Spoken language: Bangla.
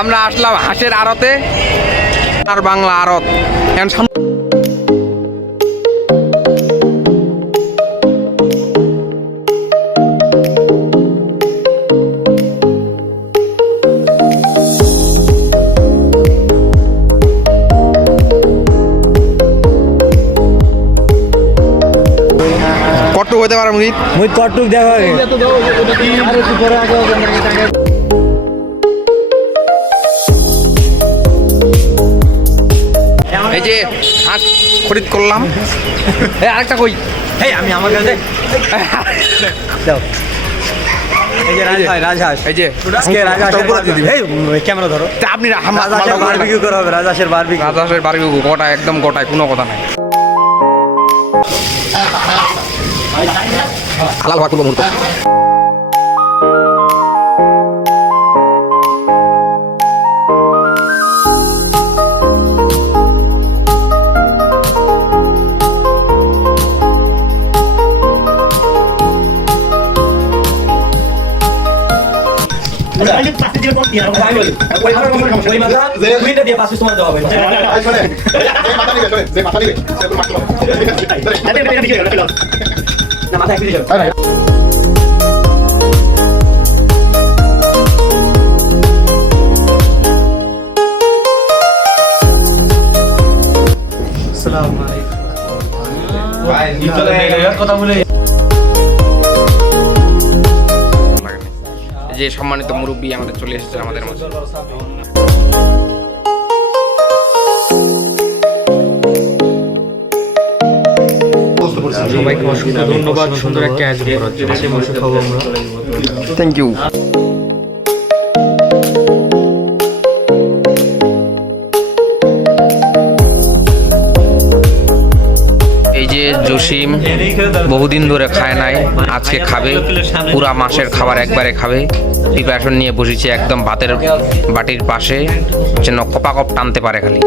আমরা আসলাম হাঁসের আড়তে আর বাংলা আড়ত। কটুক হইতে পারে মুই কটুক দেখা এই যে হাঁস খরিদ করলাম। আরেকটা কই আমি আমার কাছে দাও। এই যে রাজহাঁস, এই যে আজকে রাজহাঁসের ক্যামেরা ধরো। আপনি রাজহাঁসের বারবিকিউ করা হবে, রাজহাঁসের বারবিকিউ। রাজহাঁসের বারবিকিউ গোটা একদম গোটায়, কোনো কথা নাই। হালাল হওয়ার পূর্ব মুহূর্ত। যে সম্মানিত মুরব্বী আমাদের চলে এসেছে আমাদের মাঝে। সবাইকে অসংখ্য ধন্যবাদ সুন্দর একটা আয়োজন করার জন্য। বসে খাবো আমরা। Thank you. এই যে জসিম বহুদিন ধরে খায় নাই, আজকে খাবে, পুরা মাসের খাবার একবারে খাবে। প্রিপারেশন নিয়ে বসেছে একদম ভাতের বাটির পাশে, যেন কপাকপ টানতে পারে খালি।